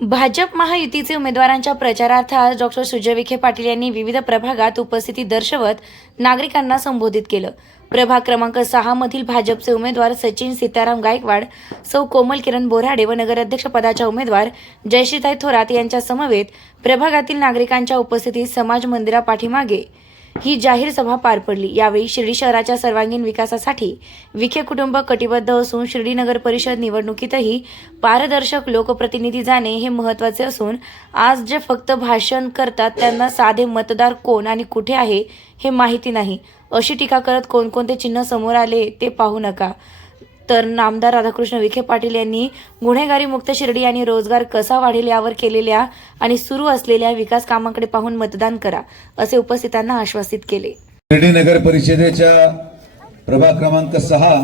भाजप महायुतीचे उमेदवारांच्या प्रचारार्थ आज डॉक्टर सुजय विखे पाटील यांनी विविध प्रभागात उपस्थिती दर्शवत नागरिकांना संबोधित केलं. प्रभाग क्रमांक सहा मधील भाजपचे उमेदवार सचिन सीताराम गायकवाड सौ कोमल किरण बोराडे व नगराध्यक्ष पदाच्या उमेदवार जयश्रीताई थोरात यांच्या समवेत प्रभागातील नागरिकांच्या उपस्थितीत समाज मंदिरा पाठीमागे ही जाहीर सभा पार पडली. यावेळी शिर्डी शहराच्या सर्वांगीण विकासासाठी विखे कुटुंब कटिबद्ध असून शिर्डी नगर परिषद निवडणुकीतही पारदर्शक लोकप्रतिनिधी जाणे हे महत्त्वाचे असून आज जे फक्त भाषण करतात त्यांना साधे मतदार कोण आणि कुठे आहे हे माहिती नाही. अशी टीका करत कोणकोणते चिन्ह समोर आले ते पाहू नका. तर नामदार राधाकृष्ण विखे पाटील यांनी गुन्हेगारी मुक्त शिर्डी आणि रोजगार कसा वाढेल यावर केलेल्या आणि सुरू असलेल्या विकास कामांकडे पाहून मतदान करा असे उपस्थितांना आश्वासित केले. शिर्डी नगर परिषदेच्या प्रभाग क्रमांक सहा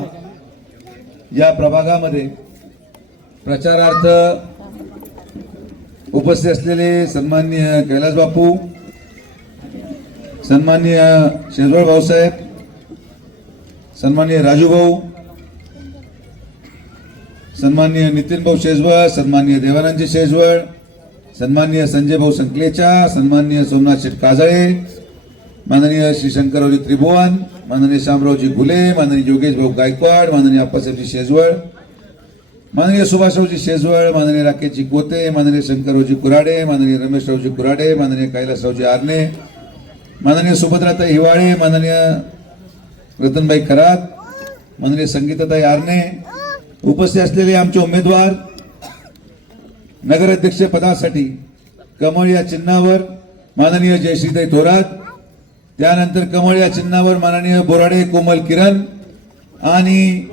या प्रभागामध्ये प्रचारार्थ उपस्थित असलेले सन्माननीय कैलास बापू सन्माननीय शेजवळ भाऊसाहेब सन्माननीय राजू भाऊ सन्माननीय नितीनभाऊ शेजवळ सन्माननीय देवानंदजी शेजवळ सन्माननीय संजय भाऊ संकलेचा सन्माननीय सोमनाथ शेठ काजळे माननीय श्री शंकररावजी त्रिभुवन माननीय शामरावजी घुले माननीय योगेश भाऊ गायकवाड माननीय अप्पासाहेबजी शेजवळ माननीय सुभाषरावजी शेजवळ माननीय राकेशजी गोते माननीय शंकररावजी कुराडे माननीय रमेशरावजी कुराडे माननीय कैलासरावजी आरणे माननीय सुभद्राताई हिवाळे माननीय रतनबाई खरात माननीय संगीताताई आरणे उपस्थित असलेले आमचे उमेदवार नगराध्यक्ष पदासाठी कमळ या चिन्हावर माननीय जयश्रीताई थोरात त्यानंतर कमळ या चिन्हावर माननीय बोराडे कोमल किरण आणि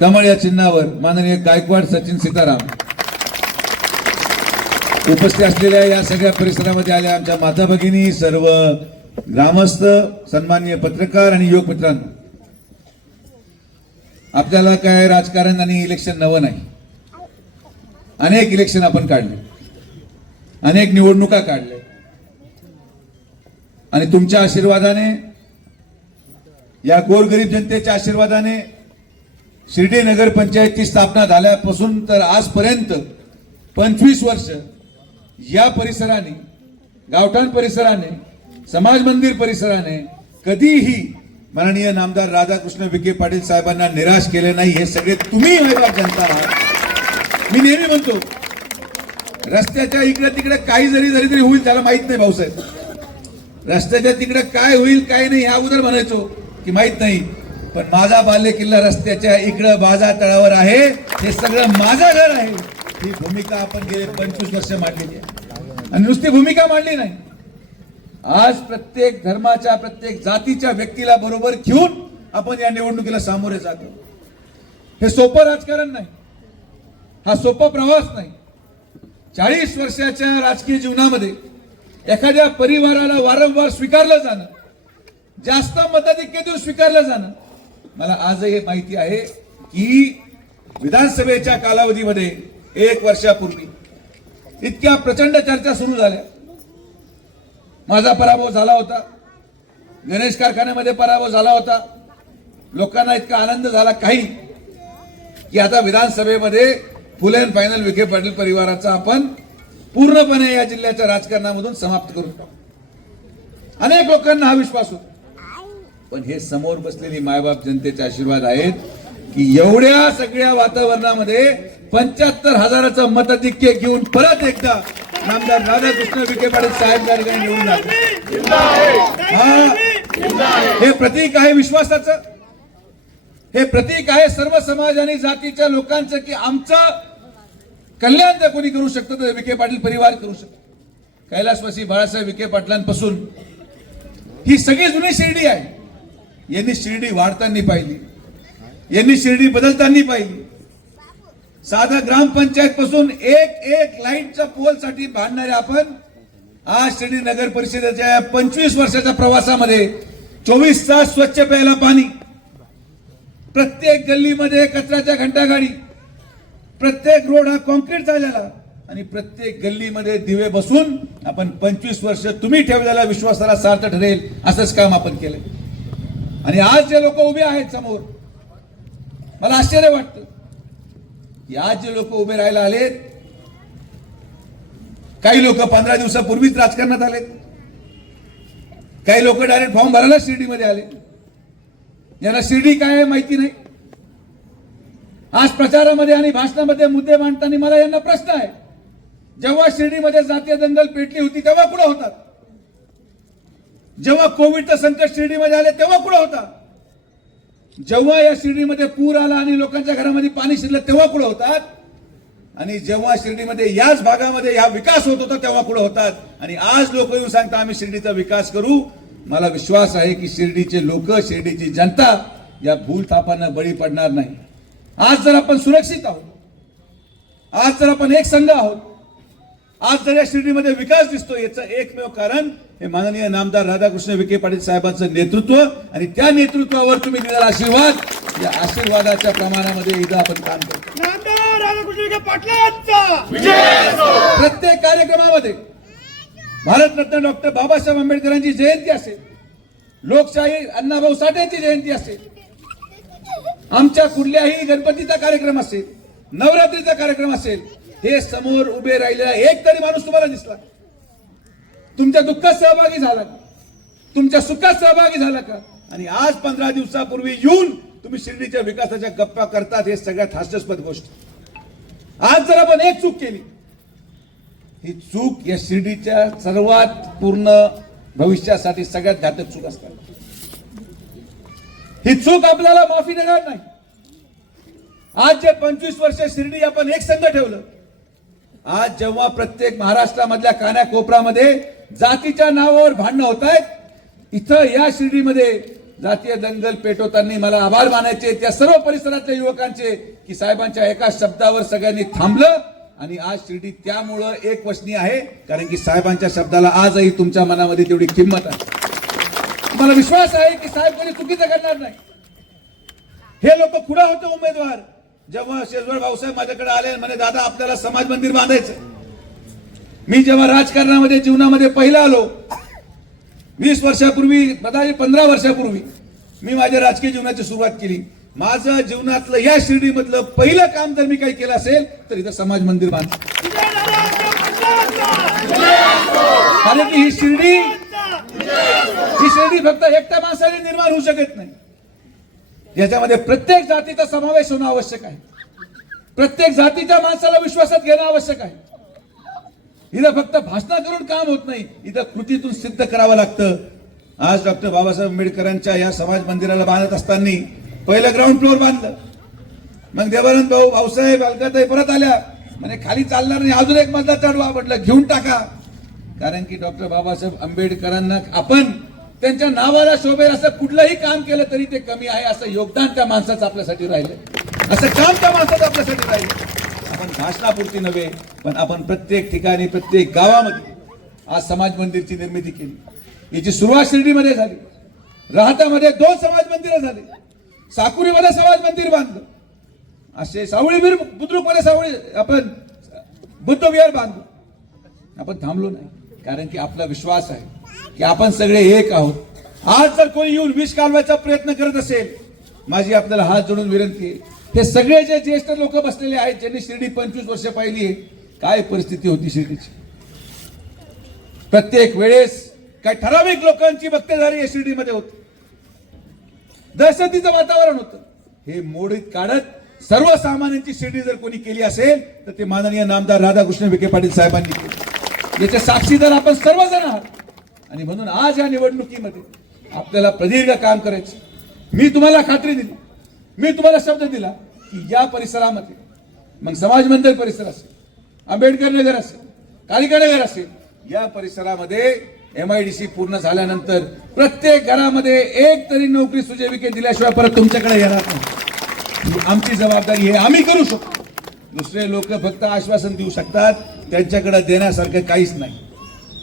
कमळ या चिन्हावर माननीय गायकवाड सचिन सीताराम उपस्थित असलेल्या या सगळ्या परिसरामध्ये आल्या आमच्या माता भगिनी सर्व ग्रामस्थ सन्माननीय पत्रकार आणि योग मित्रांनो. आपल्याला काय राजकारण आणि इलेक्शन नवं नाही. अनेक इलेक्शन आपण काढले. अनेक निवडणुका काढल्या. आणि तुमच्या आशीर्वादाने या गोरगरीब जनतेच्या आशीर्वादाने शिर्डी नगर पंचायतची स्थापना झाल्यापासून तर आजपर्यंत पंचवीस वर्ष या परिसराने गावठाण परिसराने समाज मंदिर परिसराने कधीही माननीय नामदार राधाकृष्ण विखे पाटील साहेबांना निराश केले नाही हे सगळे तुम्ही महिला जनता आहात. मी नेहमी म्हणतो रस्त्याच्या इकडे तिकडे काही जरी जरी तरी होईल त्याला माहीत नाही भाऊसाहेब. रस्त्याच्या तिकडे काय होईल काय नाही ह्या अगोदर म्हणायचो की माहीत नाही पण माझा बाल्य किल्ला रस्त्याच्या इकडं बाजा तळावर आहे हे सगळं माझं घर आहे. ही भूमिका आपण गेले पंचवीस वर्ष मांडलेली आहे. आणि नुसती भूमिका मांडली नाही. आज प्रत्येक धर्माच्या प्रत्येक जातीच्या व्यक्तीला बरोबर घेऊन आपण या निवडणुकीला सामोरे जातो हे सोपं राजकारण नाही. हा सोपा प्रवास नाही. चाळीस वर्षाच्या राजकीय जीवनामध्ये एखाद्या परिवाराला वारंवार स्वीकारलं जाणं जास्त मताधिक्य देऊन स्वीकारलं जाणं मला आजही माहिती आहे की विधानसभेच्या कालावधीमध्ये एक वर्षापूर्वी इतक्या प्रचंड चर्चा सुरू झाल्या. माझा पराभव झाला होता. गणेश कारखान्यामध्ये पराभव झाला होता. लोकांना इतका आनंद झाला काही की आता विधानसभेमध्ये full and final Vikhe Patil परिवाराचा आपण पूर्णपणे या जिल्ह्याच्या राजकारणामधून समाप्त करू शकतो अनेक लोकांना हा विश्वास होता. पण हे समोर बसलेली मायबाप जनतेचे आशीर्वाद आहेत की एवढ्या सगळ्या वातावरणामध्ये पंच्याहत्तर हजाराचं मताधिक्य घेऊन परत एकदा नामदार राधाकृष्ण विखे पाटील साहेब या ठिकाणी निवडून हे प्रतीक आहे विश्वासाचं. हे प्रतीक आहे सर्व समाज आणि जातीच्या लोकांचं की आमचं कल्याण जर कोणी करू शकतं तर विखे पाटील परिवार करू शकतो. कैलासवासी बाळासाहेब विखे पाटलांपासून ही सगळी जुनी शिर्डी आहे. यांनी शिर्डी वाढताना पाहिली. यांनी शिर्डी बदलताना पाहिली. साधं ग्रामपंचायत पासून एक एक लाईनच्या पोलसाठी भांडणारे आपण आज शिर्डी नगर परिषदेच्या पंचवीस वर्षाच्या प्रवासामध्ये चोवीस तास स्वच्छ प्यायला पाणी प्रत्येक गल्लीमध्ये कचऱ्याच्या घंटागाडी प्रत्येक रोड हा कॉन्क्रीट झालेला आणि प्रत्येक गल्लीमध्ये दिवे बसून आपण पंचवीस वर्ष तुम्ही ठेवलेल्या विश्वासाला सार्थ ठरेल असंच काम आपण केलं आणि आज जे लोक उभे आहेत समोर मला आश्चर्य वाटतं. की जे लोक उभे राहायला आलेत काही लोक पंधरा दिवसापूर्वीच राजकारणात आले काही लोक डायरेक्ट फॉर्म भरायला शिर्डीमध्ये आले यांना शिर्डी काय आहे माहिती नाही. आज प्रचारामध्ये आणि भाषणामध्ये मुद्दे मांडताना मला यांना प्रश्न आहे. जेव्हा शिर्डीमध्ये जातीय दंगल पेटली होती तेव्हा कुठं होतात? जेव्हा कोविडचं संकट शिर्डीमध्ये आले तेव्हा कुठं होता जेव्हा या शिर्डीमध्ये पूर आला आणि लोकांच्या घरामध्ये पाणी शिरलं तेव्हा कुठं होतात. आणि जेव्हा शिर्डीमध्ये याच भागामध्ये हा विकास होत होता तेव्हा कुठं होतात. आणि आज लोक येऊन सांगता आम्ही शिर्डीचा विकास करू. मला विश्वास आहे की शिर्डीचे लोक शिर्डीची जनता या भूलथापांना बळी पडणार नाही. आज जर आपण सुरक्षित आहोत आज जर आपण एक संघ आहोत आज जर या शिर्डीमध्ये विकास दिसतो याचं एकमेव कारण हे माननीय नामदार राधाकृष्ण विखे पाटील साहेबांचं नेतृत्व आणि त्या नेतृत्वावर तुम्ही दिलेला आशीर्वाद. या आशीर्वादाच्या प्रमाणामध्ये इथं आपण काम करतो. नामदार राधाकृष्ण विखे पाटलांचा! प्रत्येक कार्यक्रमामध्ये भारतरत्न डॉक्टर बाबासाहेब आंबेडकरांची जयंती असेल लोकशाही अण्णाभाऊ साठेंची जयंती असेल आमच्या कुठल्याही गणपतीचा कार्यक्रम असेल नवरात्रीचा कार्यक्रम असेल हे समोर उभे राहिलेला एक तरी माणूस तुम्हाला दिसला. तुमच्या दुःखात सहभागी झाला का? तुमच्या सुखात सहभागी झाला का? आणि आज पंधरा दिवसापूर्वी येऊन तुम्ही शिर्डीच्या विकासाच्या गप्पा करतात हे सगळ्यात हास्यास्पद गोष्ट. आज जर आपण एक चूक केली ही चूक या शिर्डीच्या सर्वात पूर्ण भविष्यासाठी सगळ्यात घातक चूक असतात ही चूक आपल्याला माफी देणार नाही. आज जे पंचवीस वर्ष शिर्डी आपण एक संघ ठेवलं आज जेव्हा प्रत्येक महाराष्ट्रामधल्या कानाकोपऱ्यामध्ये जातीच्या नावावर भांडणं होत आहेत इथं या शिर्डीमध्ये जातीय दंगल पेटवताना मला आभार मानायचे त्या सर्व परिसरातल्या युवकांचे की साहेबांच्या एका शब्दावर सगळ्यांनी थांबलं आणि आज शिर्डी त्यामुळं एक वचनी आहे कारण की साहेबांच्या शब्दाला आजही तुमच्या मनामध्ये तेवढी किंमत आहे. मला विश्वास आहे की साहेब कोणी चुकीचं करणार नाही? हे लोक खुडा होते उमेदवार. जेव्हा शेजवळ भाऊसाहेब माझ्याकडे आले म्हणे दादा आपल्याला समाज मंदिर बांधायचं मी जेव्हा राजकारणामध्ये जीवनामध्ये पहिला आलो वीस वर्षापूर्वी कदाचित पंधरा वर्षापूर्वी मी माझ्या राजकीय जीवनाची सुरुवात केली. माझं जीवनातलं या शिर्डीमधलं पहिलं काम जर मी काही केलं असेल तर इथं समाज मंदिर बांधलं कारण की ही शिर्डी ही शिर्डी फक्त एकट्या माणसाने निर्माण होऊ शकत नाही. याच्यामध्ये प्रत्येक जातीचा समावेश होणं आवश्यक आहे. प्रत्येक जातीच्या माणसाला विश्वासात घेणं आवश्यक आहे. इथं फक्त भाषण करून काम होत नाही. इथं कृतीतून सिद्ध करावं लागतं. आज डॉक्टर बाबासाहेब आंबेडकरांच्या या समाज मंदिराला बांधत असताना पहिलं ग्राउंड फ्लोअर बांधलं. मग देवानंद भाऊ भाऊसाहेब अलकाताई परत आल्या. म्हणे खाली चालणार नाही. अजून एक मजला चढवा. म्हटलं घेऊन टाका. कारण की डॉक्टर बाबासाहेब आंबेडकरांना आपण त्यांच्या नावाला शोभेल असं कुठलंही काम केलं तरी ते कमी आहे असं योगदान त्या माणसाचं आपल्यासाठी राहिलं. असं काम त्या माणसाचं आपल्यासाठी राहिलं. आपण भाषणापुरती नव्हे पण आपण प्रत्येक ठिकाणी प्रत्येक गावामध्ये आज समाज मंदिरची निर्मिती केली. याची सुरुवात शिर्डीमध्ये झाली. राहत्यामध्ये दोन समाज मंदिरं झाली. साकुरीमध्ये समाज मंदिर बांधलं. असे सावळीवीर बुद्रुकमध्ये सावळी आपण बुद्धविहार बांधलो. आपण थांबलो नाही कारण की आपला विश्वास आहे. की आपण सगळे एक आहोत. आज जर कोणी येऊन विष कालवायचा प्रयत्न करत असेल माझी आपल्याला हात जोडून विनंती ते सगळे जे ज्येष्ठ लोक बसलेले आहेत ज्यांनी शिर्डी पंचवीस वर्ष पाहिली आहे काय परिस्थिती होती शिर्डीची? प्रत्येक वेळेस काय ठराविक लोकांची भक्तेदारी या शिर्डीमध्ये होती. दहशतीचं वातावरण होतं. हे मोडीत काढत सर्वसामान्यांची शिर्डी जर कोणी केली असेल तर ते माननीय नामदार राधाकृष्ण विखे पाटील साहेबांनी केली. याचे साक्षीदार आपण सर्वजण आहात. आणि म्हणून आज या निवडणुकीमध्ये आपल्याला प्रदीर्घ काम करायचं. मी तुम्हाला खात्री दिली. मी तुम्हाला शब्द दिला की या परिसरामध्ये मग समाज मंदिर परिसर असेल आंबेडकर नगर असेल कालिका नगर असेल या परिसरामध्ये एम आय डी सी पूर्ण झाल्यानंतर प्रत्येक घरामध्ये एक तरी नोकरी सुजय दिल्याशिवाय परत तुमच्याकडे येणार नाही. आमची जबाबदारी हे आम्ही करू शकतो. दुसरे लोक फक्त आश्वासन देऊ शकतात त्यांच्याकडे देण्यासारखं काहीच नाही.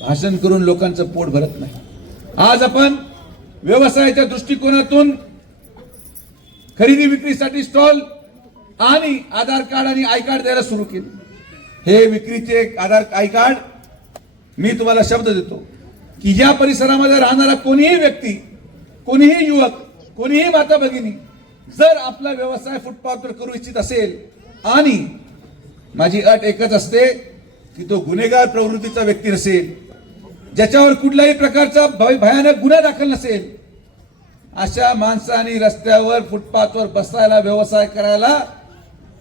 भाषण करून लोकांचं पोट भरत नाही. आज आपण व्यवसायाच्या दृष्टिकोनातून खरेदी विक्रीसाठी स्टॉल आणि आधार कार्ड आणि आय कार्ड द्यायला सुरू केले. हे विक्रीचे आधार आय कार्ड मी तुम्हाला शब्द देतो की या परिसरामध्ये राहणारा कोणीही व्यक्ती कोणीही युवक कोणीही माता भगिनी जर आपला व्यवसाय फुटपाथवर करू इच्छित असेल आणि माझी अट एकच असते की तो गुन्हेगार प्रवृत्तीचा व्यक्ती नसेल ज्याच्यावर कुठल्याही प्रकारचा भयानक गुन्हा दाखल नसेल अशा माणसाने रस्त्यावर फुटपाथवर बसायला व्यवसाय करायला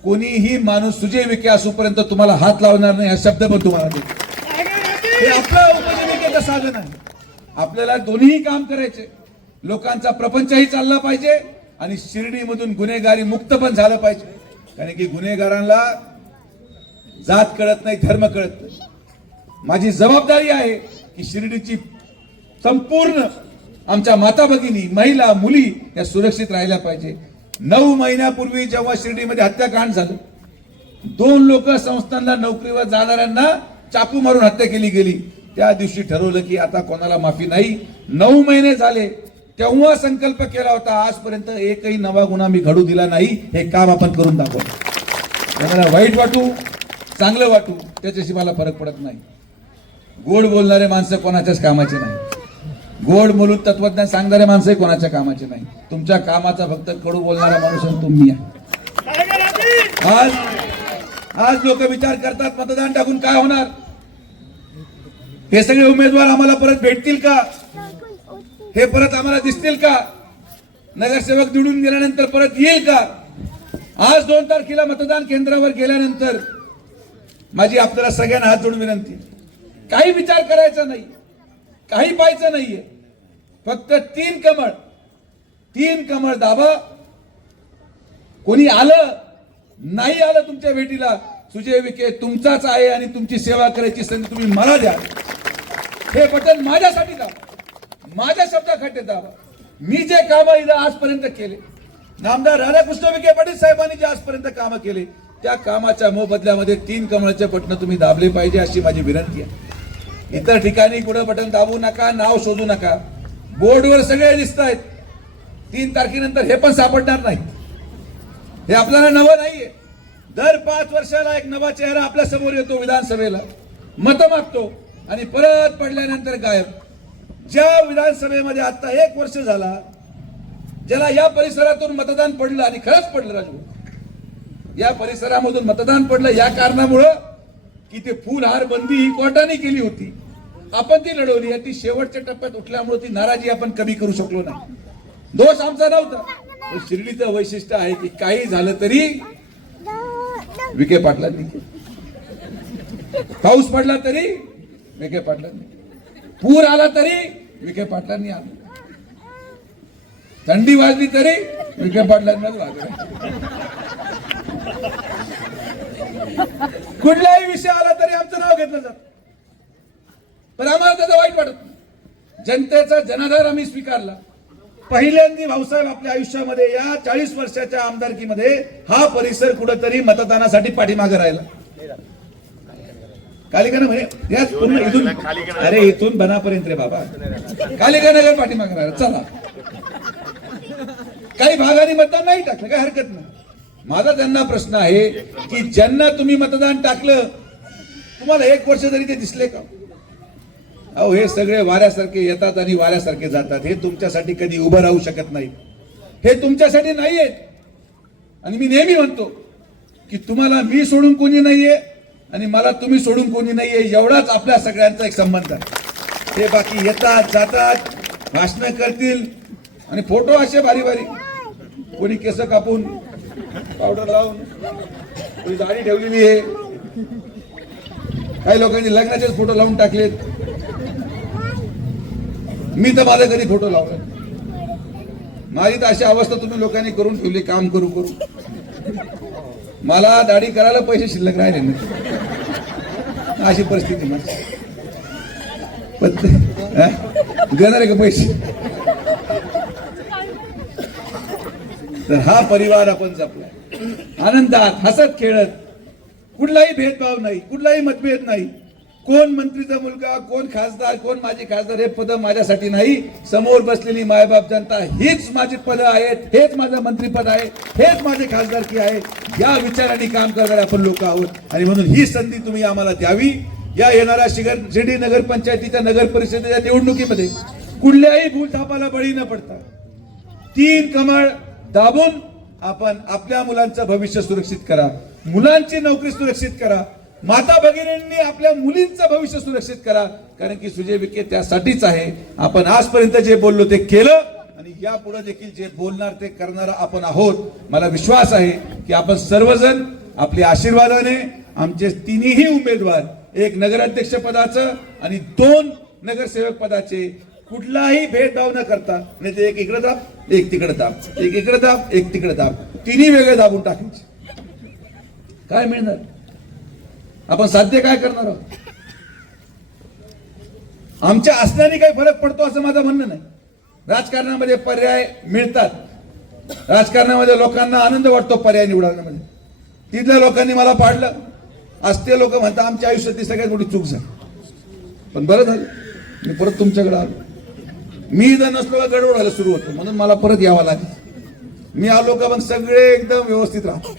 कोणीही माणूस सुजय विखे असूपर्यंत तुम्हाला हात लावणार नाही हा शब्द पण तुम्हाला देतो. हे आपलं उपजीविकेचं साधन आहे. आपल्याला दोन्ही काम करायचे. लोकांचा प्रपंचही चालला पाहिजे आणि शिर्डीमधून गुन्हेगारी मुक्त पण झालं पाहिजे. कारण की गुन्हेगारांना जात कळत नाही धर्म कळत नाही. माझी जबाबदारी आहे की शिर्डीची संपूर्ण आमच्या माता भगिनी महिला मुली या सुरक्षित राहिल्या पाहिजे. नऊ महिन्यापूर्वी जेव्हा शिर्डीमध्ये हत्याकांड झालं दोन लोक संस्थांना नोकरीवर जाणाऱ्यांना चाकू मारून हत्या केली गेली. त्या दिवशी ठरवलं की आता कोणाला माफी नाही. नऊ महिने झाले. तेव्हा संकल्प केला होता आजपर्यंत एकही नवा गुन्हा मी घडू दिला नाही. हे काम आपण करून दाखवलं मला वाईट वाटू चांगलं वाटू त्याच्याशी मला फरक पडत नाही. गोड बोलणारे माणसं कोणाच्याच कामाचे नाही. गोड बोलून तत्वज्ञान सांगणारे माणसंही कोणाच्या कामाचे नाही. तुमच्या कामाचा फक्त कडू बोलणारा माणूस तुम्ही आहे. आज आज लोक विचार करतात मतदान टाकून काय होणार? हे सगळे उमेदवार आम्हाला परत भेटतील का? हे परत आम्हाला दिसतील का? नगरसेवक निवडून गेल्यानंतर परत येईल का? आज दोन तारखेला मतदान केंद्रावर गेल्यानंतर माझी आपल्याला सगळ्यांना हात जोडून विनंती. काही विचार करायचा नाही काही पाहायचं नाहीये. फक्त तीन कमळ. तीन कमळ दाबा. कोणी आलं? नाही आलं तुमच्या भेटीला. सुजय विखे तुमचाच आहे आणि तुमची सेवा करायची संधी तुम्ही मला द्या. हे बटन माझ्यासाठी दाबा. माझ्या शब्दाखाटे दाबा. मी जे काम इथं आजपर्यंत केले नामदार राधाकृष्ण विखे पाटील साहेबांनी जे आजपर्यंत कामं केले त्या कामाच्या मोबदल्यामध्ये तीन कमळाचे बटन तुम्ही दाबले पाहिजे अशी माझी विनंती आहे. इतर ठिकाणी कुठं बटन दाबू नका नाव शोधू नका. बोर्डवर सगळे दिसत आहेत तीन तारखेनंतर हे पण सापडणार नाही. हे आपल्याला नवं नाहीये. दर पाच वर्षाला एक नवा चेहरा आपल्यासमोर येतो विधानसभेला. मतं मागतो आणि परत पडल्यानंतर गायब. ज्या विधानसभेमध्ये आता एक वर्ष झाला ज्याला या परिसरातून मतदान पडलं आणि खरंच पडलं राजू या परिसरामधून मतदान पडलं या कारणामुळं की ते फुलहार बंदी ही कोर्टाने केली होती. आपण ती लढवली आणि ती शेवटच्या टप्प्यात उठल्यामुळे ती नाराजी आपण कमी करू शकलो नाही. दोष आमचा नव्हता. शिर्डीचं वैशिष्ट्य आहे की काही झालं तरी विखे पाटलांनी पाऊस पडला तरी विखे पाटलांनी पूर आला तरी विखे पाटलांनी आला. थंडी वाजली तरी विखे पाटलांनाच वाजला कुठलाही विषय आला तरी आमचं नाव घेतलं जात. पण आम्हाला त्याचं वाईट वाटत नाही. जनतेचा जनाधार आम्ही स्वीकारला. पहिल्यांदा भाऊसाहेब आपल्या आयुष्यामध्ये या चाळीस वर्षाच्या आमदारकीमध्ये हा परिसर कुठंतरी मतदानासाठी पाठीमागे राहिला. कालिका म्हणजे इथून अरे इथून बनापर्यंत रे बाबा. कालिका नगर पाठीमागे राहिला. चला. काही भागाने मतदान नाही टाकलं काही हरकत नाही. माझा त्यांना प्रश्न आहे की ज्यांना तुम्ही मतदान टाकलं तुम्हाला एक वर्ष तरी ते दिसले का? अहो हे सगळे वाऱ्यासारखे येतात आणि वाऱ्यासारखे जातात. हे तुमच्यासाठी कधी उभं राहू शकत नाही. हे तुमच्यासाठी नाही आहेत आणि मी नेहमी म्हणतो की तुम्हाला मी सोडून कोणी नाहीये आणि मला तुम्ही सोडून कोणी नाहीये एवढाच आपल्या सगळ्यांचा एक संबंध आहे. हे बाकी येतात जातात भाषणं करतील आणि फोटो असे भारी भारी. कोणी केस कापून पावडर लावून कोणी दाढी ठेवलेली आहे. काही लोकांनी लग्नाचेच फोटो लावून टाकलेत. मी तर माझा कधी फोटो लावला माझी तर अशी अवस्था तुम्ही लोकांनी करून ठेवली काम करू करू. मला दाढी करायला पैसे शिल्लक राहिले नाही. अशी परिस्थिती माझी. देणार आहे का पैसे? तर हा परिवार आपण जपलाय. आनंदात हसत खेळत कुठलाही भेदभाव नाही कुठलाही मतभेद नाही. कोण मंत्रीचा मुलगा कोण खासदार कोण माझे खासदार हे पद माझ्यासाठी नाही. समोर बसलेली मायबाप जनता हीच माझी पदं आहेत हेच माझं मंत्रीपद आहे हेच माझे खासदारकी आहे या विचाराने काम करणारे आपण लोक आहोत. आणि म्हणून ही संधी तुम्ही आम्हाला द्यावी. या येणाऱ्या शिगर शिर्डी नगरपंचायतीच्या नगर परिषदेच्या निवडणुकीमध्ये कुठल्याही भूलथापाला बळी न पडता तीन कमळ दाबून आपण आपल्या मुलांचं भविष्य सुरक्षित करा. मुलांची नोकरी सुरक्षित करा. माता भगिनींनी आपल्या मुलींचं भविष्य सुरक्षित करा. कारण की सुजय विखे त्यासाठीच आहे. आपण आजपर्यंत जे बोललो ते केलं. आणि यापुढे देखील जे बोलणार ते करणार आपण आहोत. मला विश्वास आहे की आपण सर्वजण आपल्या आशीर्वादाने आमचे तिन्ही उमेदवार एक नगराध्यक्ष पदाचं आणि दोन नगरसेवक पदाचे कुठलाही भेदभाव न करता आणि ते एक इकडे दाब एक तिकडे दाब एक इकडे दाब एक तिकडे दाब तिन्ही वेगळे दाबून टाकायचे. काय मिळणार? आपण साध्य काय करणार आहोत? आमच्या असल्याने काही फरक पडतो असं माझं म्हणणं नाही. राजकारणामध्ये पर्याय मिळतात. राजकारणामध्ये लोकांना आनंद वाटतो पर्याय निवडण्यामध्ये. तिथल्या लोकांनी मला पाडलं. असते लोक म्हणतात आमच्या आयुष्यातली सगळ्यात मोठी चूक झाली. पण बरं झालं. मी परत तुमच्याकडे आलो. मी जर नसलो का गडबड व्हायला सुरू होतो. म्हणून मला परत यावं लागेल. मी आलो का मग सगळे एकदम व्यवस्थित राहतो.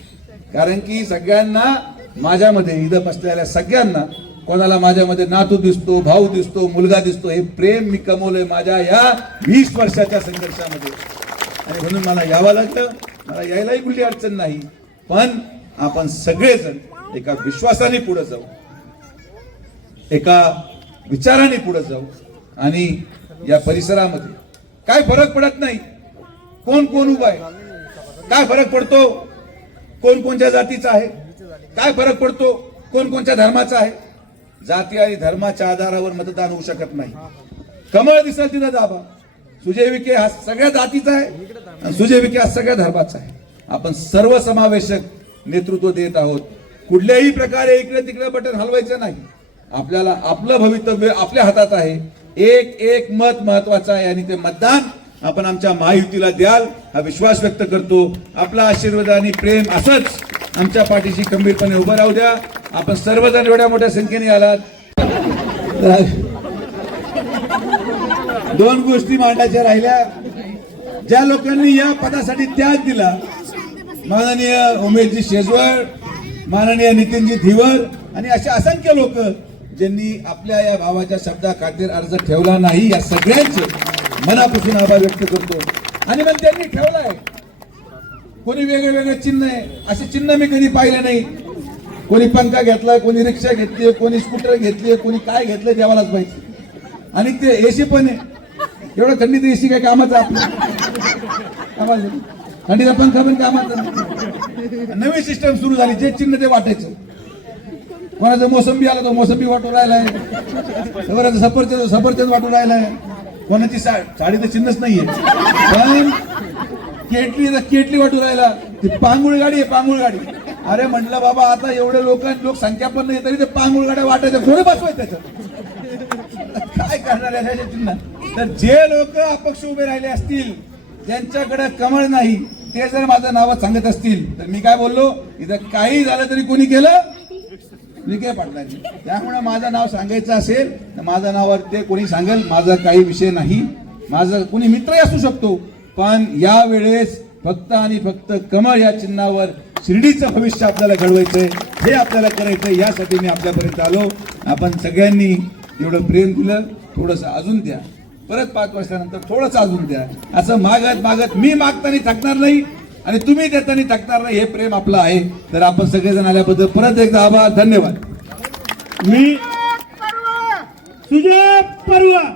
कारण की सगळ्यांना माझ्यामध्ये इथं बसलेल्या सगळ्यांना कोणाला माझ्यामध्ये नातू दिसतो भाऊ दिसतो मुलगा दिसतो हे प्रेम मी कमवलंय माझ्या या वीस वर्षाच्या संघर्षामध्ये. आणि म्हणून मला यावं लागलं मला यायलाही कुठली अडचण नाही. पण आपण सगळेजण एका विश्वासाने पुढे जाऊ. एका विचाराने पुढे जाऊ. आणि या परिसरामध्ये काय फरक पडत नाही. कोण कोण उभा आहे? काय फरक पडतो? कोण कोणत्या जातीचा आहे? काय फरक पडतो? कोण कोणत्या धर्माचा आहे? जाती आणि धर्माच्या आधारावर मतदान होऊ शकत नाही. कमळ दिसेल तिथं दाबा. सुजय विखे हा सगळ्या जातीचा आहे आणि सुजय विखे हा सगळ्या धर्माचा आहे. आपण सर्वसमावेशक नेतृत्व देत आहोत. कुठल्याही प्रकारे इकडे तिकडे बटन हलवायचं नाही. आपल्याला आपलं भवितव्य आपल्या हातात आहे. एक एक मत महत्वाचं आहे आणि ते मतदान आपण आमच्या महायुतीला द्याल हा विश्वास व्यक्त करतो. आपला आशीर्वाद आणि प्रेम असंच आमच्या पाठीशी खंबीरपणे उभं राहू द्या. आपण सर्वजण एवढ्या मोठ्या संख्येने आलात. दोन गोष्टी मांडायच्या राहिल्या. ज्या लोकांनी या पदासाठी त्याग दिला माननीय उमेशजी शेजवळ माननीय नितीनजी धीवर आणि असे असंख्य लोक ज्यांनी आपल्या या भावाच्या शब्दा खातीर अर्ज ठेवला नाही या सगळ्यांचे मनापासून आभार व्यक्त करतो. आणि मग त्यांनी ठेवलाय. कोणी वेगळे वेगळे चिन्ह आहे असे चिन्ह मी कधी पाहिले नाही. कोणी पंखा घेतलाय कोणी रिक्षा घेतली कोणी स्कूटर घेतली कोणी काय घेतलंय देवालाच माहिती. आणि ते एसी पण आहे. एवढं थंडीत एसी काय कामाचं आपलं कामाचं थंडीचा पंखा पण कामाचा नवीन नवी सिस्टम सुरू झाली जे चिन्ह ते वाटायचं. कोणाचं मोसंबी आला तो मोसंबी वाटून राहिलाय. कोणाचं सफरचंद सफरचंद वाटून राहिलाय. कोणाची साडी तर चिन्हच नाहीये. पण केटली तर केटली वाटू राहिला. ती पांगुळ गाडी आहे पांगुळ गाडी. अरे म्हटलं बाबा आता एवढे लोक लोकसंख्या पण नाही तरी ते पांगुळ गाड्या वाटायच्या. थोडे बसवायचं त्याच्यात. काय करणार आहे तर जे लोक अपक्ष उभे राहिले असतील ज्यांच्याकडे कमळ नाही ते जर माझं नाव सांगत असतील तर मी काय बोललो? इथं काही झालं तरी कोणी केलं? विखे पाटलांनी. त्यामुळे माझं नाव सांगायचं असेल तर माझं नावावर ते कोणी सांगेल माझा काही विषय नाही. माझं कोणी मित्रही असू शकतो. पण या वेळेस फक्त आणि फक्त कमळ या चिन्हावर शिर्डीचं भविष्य आपल्याला घडवायचंय हे आपल्याला करायचंय यासाठी मी आपल्यापर्यंत आलो. आपण सगळ्यांनी एवढं प्रेम दिलं थोडंसं अजून द्या. परत पाच वर्षानंतर थोडंसं अजून द्या. असं मागत मागत मी मागताना थकणार नाही आणि तुम्ही देताना थकणार नाही हे प्रेम आपलं आहे. तर आपण सगळेजण आल्याबद्दल परत एकदा आभार धन्यवाद. मी तुझे परवा!